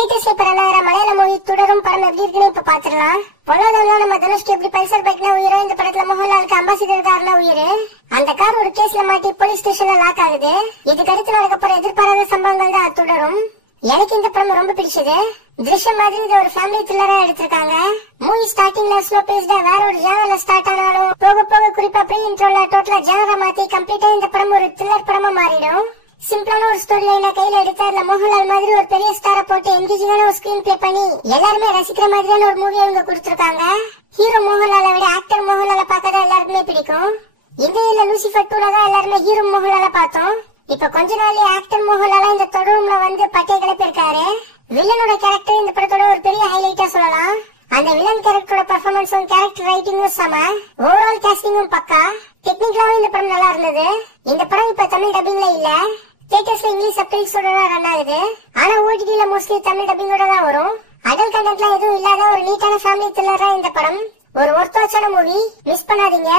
தியேட்டர்ஸ்ல பிறந்த மலையாள மூவி தொடரும் படம் எப்படி இருக்குன்னு இப்ப பாத்துடலாம். பொல்லாதவங்க நம்ம தனுஷ்க்கு எப்படி பல்சர் பைக்னா உயிரோ, இந்த படத்துல மோகன்லாலுக்கு அம்பாசிடர் கார்ல உயிரு. அந்த கார் ஒரு கேஸ்ல மாட்டி போலீஸ் ஸ்டேஷன்ல லாக் ஆகுது. இதுக்கு அடுத்து நடக்க போற எதிர்பாராத சம்பவங்கள் தான் தொடரும். எனக்கு இந்த படம் ரொம்ப பிடிச்சது. திருஷ்யம் மாதிரி இது ஒரு ஃபேமிலி த்ரில்லரா எடுத்திருக்காங்க. மூவி ஸ்டார்டிங்ல ஸ்லோ பேஸ்டா வேற ஒரு ஜானர்ல ஸ்டார்ட் ஆனாலும் போக போக குறிப்பா ப்ரீ இன்ட்ரோல டோட்டலா ஜானரா மாத்தி கம்ப்ளீட்டா இந்த படம் ஒரு த்ரில்லர் படமா மாறிடும். சிம்பிளான ஒரு ஸ்டோரி லைனை கையில எடுத்து அதுல மோகன்லால் மாதிரி ஒரு பெரிய ஸ்டாரை போட்டு என்கேஜிங்கான ஒரு ஸ்கிரீன் பிளே பண்ணி எல்லாருமே ரசிக்கிற மாதிரியான ஒரு மூவி அவங்க கொடுத்திருக்காங்க. ஹீரோ மோகன்லாலை விட ஆக்டர் மோகன்லாலை பார்க்கதான் எல்லாருக்குமே பிடிக்கும். இந்தியில லூசிஃபர் 2ல தான் எல்லாருமே ஹீரோ மோகன்லாலை பார்த்தோம். இப்ப கொஞ்ச நாள்லயே ஆக்டர் மோகன்லாலா இந்த தொடரும்ல வந்து பட்டைய கிளப்பிருக்காரு. வில்லனோட கேரக்டர் இந்த படத்தோட ஒரு பெரிய ஹைலைட்டா சொல்லலாம். அந்த வில்லன் கேரக்டரோட பெர்ஃபார்மன்ஸும் கேரக்டர் ரைட்டிங்கும் செம. ஓவரால் காஸ்டிங்கும் பக்கா. டெக்னிக்கலாவும் இந்த படம் நல்லா இருந்தது. இந்த படம் இப்ப தமிழ் டப்பிங்ல இல்ல, தியேட்டர்ஸ்ல இங்கிலீஷ் சப்டைட்டில்ஸோட ரன் ஆகுது. ஆனா ஓடிடில மோஸ்ட்லி தமிழ் டப்பிங்கோட தான் வரும். அடல்ட் கண்டென்ட்லாம் எதுவும் இல்லாத ஒரு நீட்டான ஃபேமிலி த்ரில்லரா இந்த படம். ஒரு ஒர்த்தான மூவி, மிஸ் பண்ணாதீங்க.